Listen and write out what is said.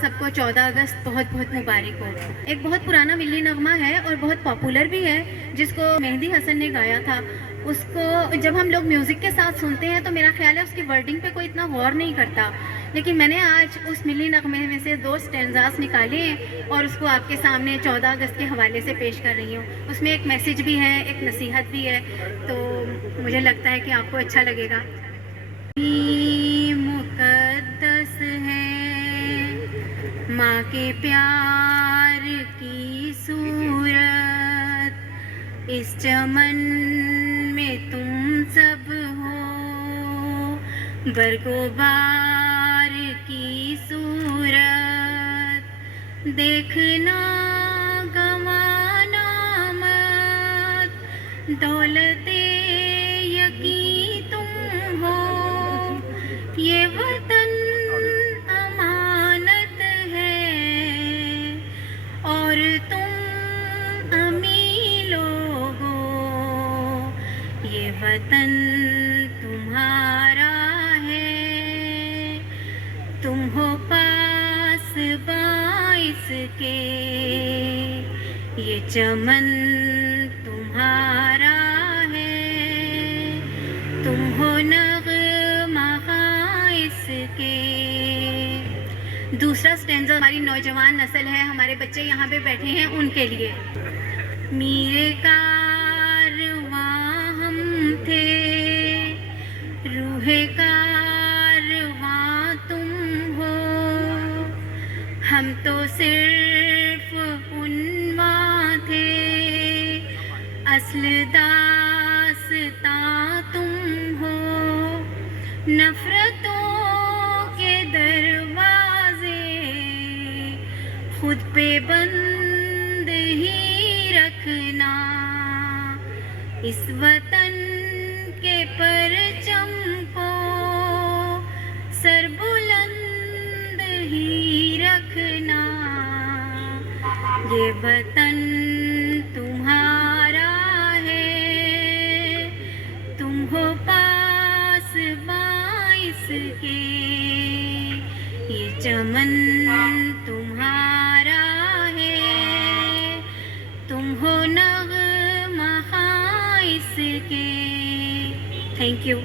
سب کو 14 اگست بہت بہت مبارک ہو. ایک بہت پرانا ملی نغمہ ہے اور بہت پاپولر بھی ہے جس کو مہندی حسن نے گایا تھا. اس کو جب ہم لوگ میوزک کے ساتھ سنتے ہیں تو میرا خیال ہے اس کی ورڈنگ پہ کوئی اتنا غور نہیں کرتا, لیکن میں نے آج اس ملی نغمے میں سے 2 اسٹینزاز نکالے ہیں اور اس کو آپ کے سامنے 14 اگست کے حوالے سے پیش کر رہی ہوں. اس میں ایک میسیج بھی ہے, ایک نصیحت بھی ہے, تو مجھے لگتا ہے کہ آپ کو اچھا لگے گا. مقدس ہے ماں کے پیار کی صورت, اس چمن میں تم سب ہو, برگ و بار کی صورت, دیکھنا گوانا مت, دولت یقین تم ہو, یہ وطن امانت ہے اور تم امی لوگ ہو, یہ وطن تمہارا ہے, تم ہو پاس باعث کے, یہ چمن تمہارا ہے, تم ہو نغمہ خائص کے. دوسرا اسٹینزا ہماری نوجوان نسل ہے, ہمارے بچے یہاں پہ بیٹھے ہیں ان کے لیے. میرے کارواں ہم تھے, روح کارواں تم ہو, ہم تو صرف عنواں تھے, اصل داستاں تم ہو, نفرتوں کے دروازے خود پہ بند ہی رکھنا, اس وطن کے پرچم کو سر بلند ہی رکھنا, یہ وطن تمہارا ہے, تم ہو پاس باعث کے, یہ چمن تمہارا ہے, تم ہو نغمہ خائص کے. Thank you.